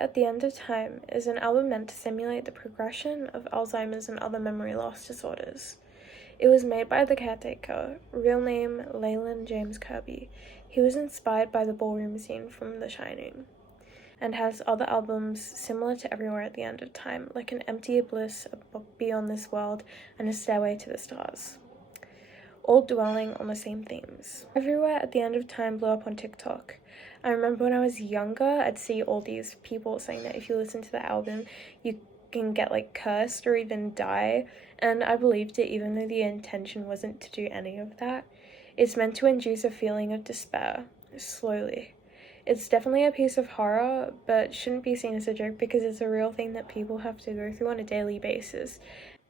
Everywhere at the End of Time is an album meant to simulate the progression of Alzheimer's and other memory loss disorders. It was made by The Caretaker, real name Leyland James Kirby. He was inspired by the ballroom scene from The Shining, and has other albums similar to Everywhere at the End of Time, like An Empty Bliss, Beyond This World, and A Stairway to the Stars, all dwelling on the same themes. Everywhere at the End of Time blew up on TikTok. I remember when I was younger, I'd see all these people saying that if you listen to the album, you can get like cursed or even die, and I believed it even though the intention wasn't to do any of that. It's meant to induce a feeling of despair, slowly. It's definitely a piece of horror, but shouldn't be seen as a joke because it's a real thing that people have to go through on a daily basis.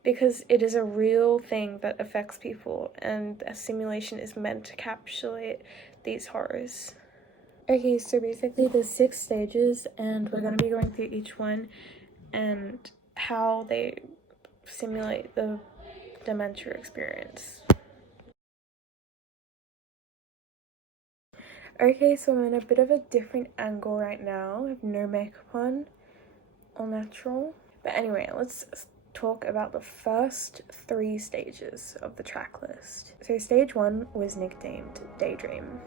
Because it is a real thing that affects people, and a simulation is meant to encapsulate these horrors. Okay, so basically there's 6 stages, and we're going to be going through each one and how they simulate the dementia experience. Okay, so I'm in a bit of a different angle right now. I have no makeup on, all natural. But anyway, let's talk about the first 3 stages of the track list. So stage 1 was nicknamed Daydream.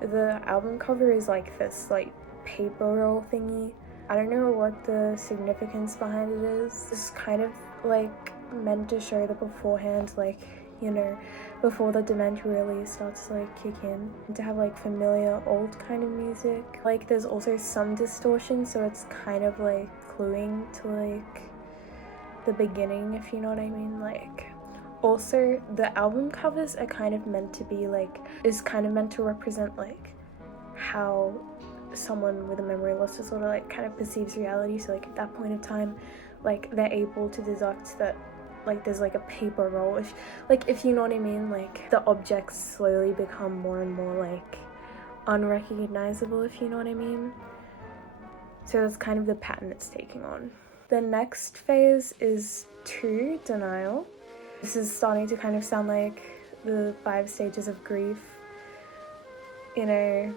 The album cover is like this like paper roll thingy. I don't know what the significance behind it is. It's kind of like meant to show that beforehand, like, you know, before the dementia really starts to like kick in, to have like familiar old kind of music. Like there's also some distortion, so it's kind of like cluing to like the beginning, if you know what I mean. Like also the album covers are kind of meant to be like, is kind of meant to represent like how someone with a memory loss disorder like kind of perceives reality. So like at that point in time, like they're able to deduct that like there's like a paper roll, if you know what I mean. Like the objects slowly become more and more like unrecognizable, if you know what I mean. So that's kind of the pattern it's taking on. The next phase is 2, Denial. This is starting to kind of sound like the 5 stages of grief, you know,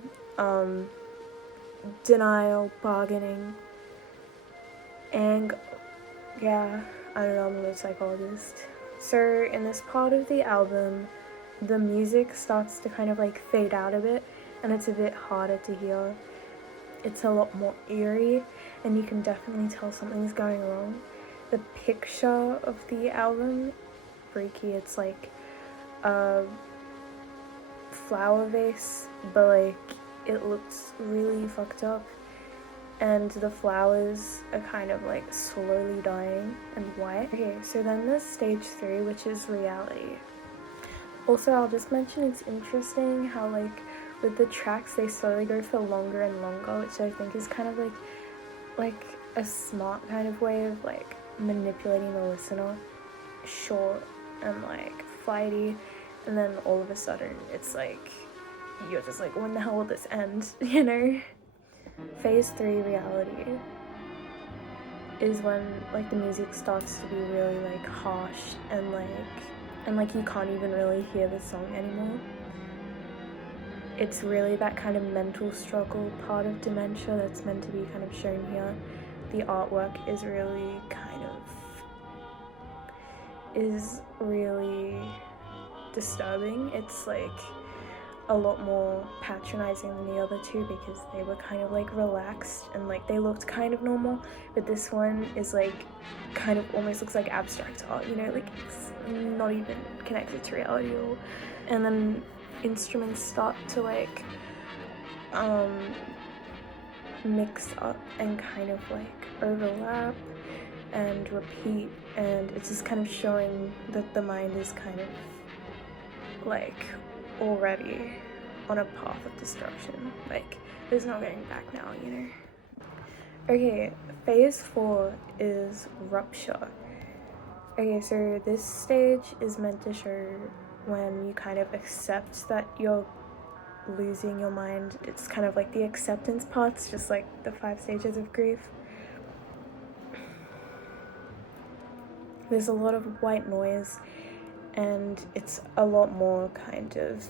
denial, bargaining, and yeah, I don't know, I'm a psychologist. So in this part of the album, the music starts to kind of like fade out a bit, and it's a bit harder to hear. It's a lot more eerie, and you can definitely tell something's going wrong. The picture of the album, freaky. It's like a flower vase, but like it looks really fucked up, and the flowers are kind of like slowly dying and white. Okay, so then there's stage 3, which is reality. Also, I'll just mention it's interesting how like with the tracks they slowly go for longer and longer, which I think is kind of like a smart kind of way of like manipulating the listener. Short and like flighty, and then all of a sudden it's like you're just like, when the hell will this end? You know. Phase 3, reality, is when like the music starts to be really like harsh and like you can't even really hear the song anymore. It's really that kind of mental struggle part of dementia that's meant to be kind of shown here. The artwork is really disturbing. It's like a lot more patronizing than the other 2 because they were kind of like relaxed and like they looked kind of normal, but this one is like kind of almost looks like abstract art, you know, like it's not even connected to reality at all. And then instruments start to like mix up and kind of like overlap and repeat, and it's just kind of showing that the mind is kind of like already on a path of destruction. Like there's no getting back now, you know. Okay, phase 4 is rupture. Okay, so this stage is meant to show when you kind of accept that you're losing your mind. It's kind of like the acceptance parts, just like the 5 stages of grief. There's a lot of white noise, and it's a lot more kind of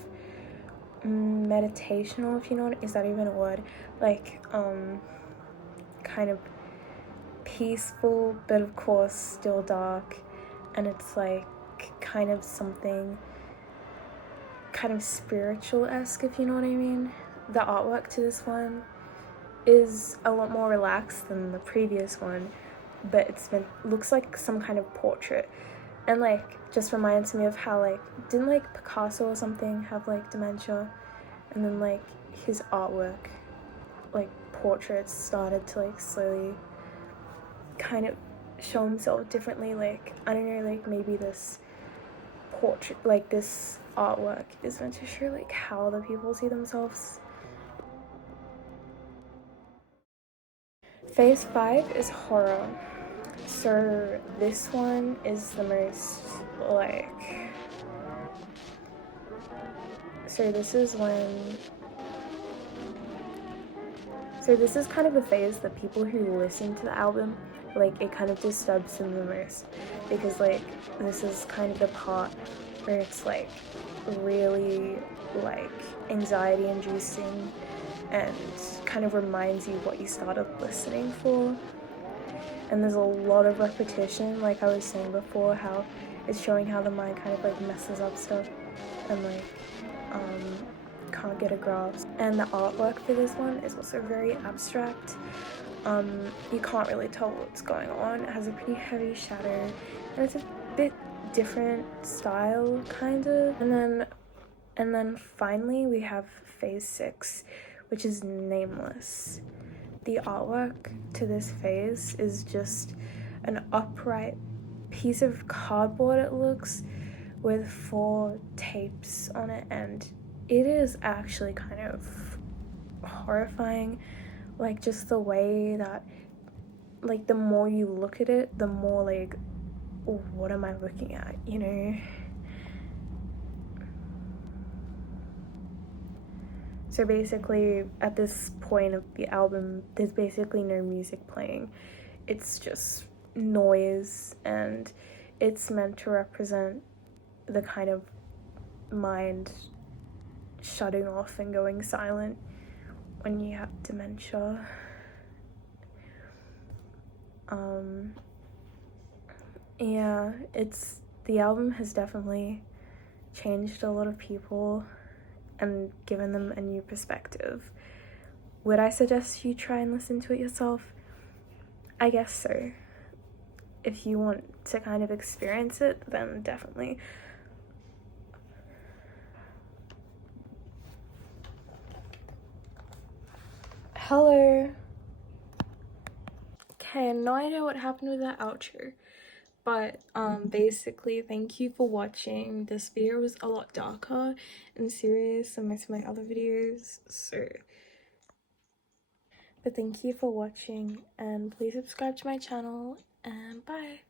meditational, if you know what, is that even a word? Like kind of peaceful, but of course still dark, and it's like kind of something kind of spiritual-esque, if you know what I mean. The artwork to this one is a lot more relaxed than the previous one, but looks like some kind of portrait, and like just reminds me of how like didn't like Picasso or something have like dementia, and then like his artwork, like portraits, started to like slowly kind of show himself differently. Like I don't know, like maybe this portrait, like this artwork is meant to show like how the people see themselves. Phase 5 is horror. So this one is the most like, so this is when, so this is kind of a phase that people who listen to the album, like it kind of disturbs them the most, because like this is kind of the part where it's like really like anxiety inducing and kind of reminds you what you started listening for. And there's a lot of repetition, like I was saying before, how it's showing how the mind kind of like messes up stuff and like can't get a grasp. And the artwork for this one is also very abstract. You can't really tell what's going on. It has a pretty heavy shadow, and it's a bit different style, kind of. And then finally we have phase 6, which is Nameless. The artwork to this phase is just an upright piece of cardboard, it looks, with 4 tapes on it, and it is actually kind of horrifying. Like just the way that, like the more you look at it, the more like, what am I looking at, you know? So basically at this point of the album, there's basically no music playing. It's just noise, and it's meant to represent the kind of mind shutting off and going silent when you have dementia. Yeah, the album has definitely changed a lot of people and given them a new perspective. Would I suggest you try and listen to it yourself? I guess so. If you want to kind of experience it, then definitely. Hello. Okay, no idea what happened with that outro, but basically thank you for watching. This video was a lot darker and serious than most of my other videos, so but thank you for watching, and please subscribe to my channel, and bye.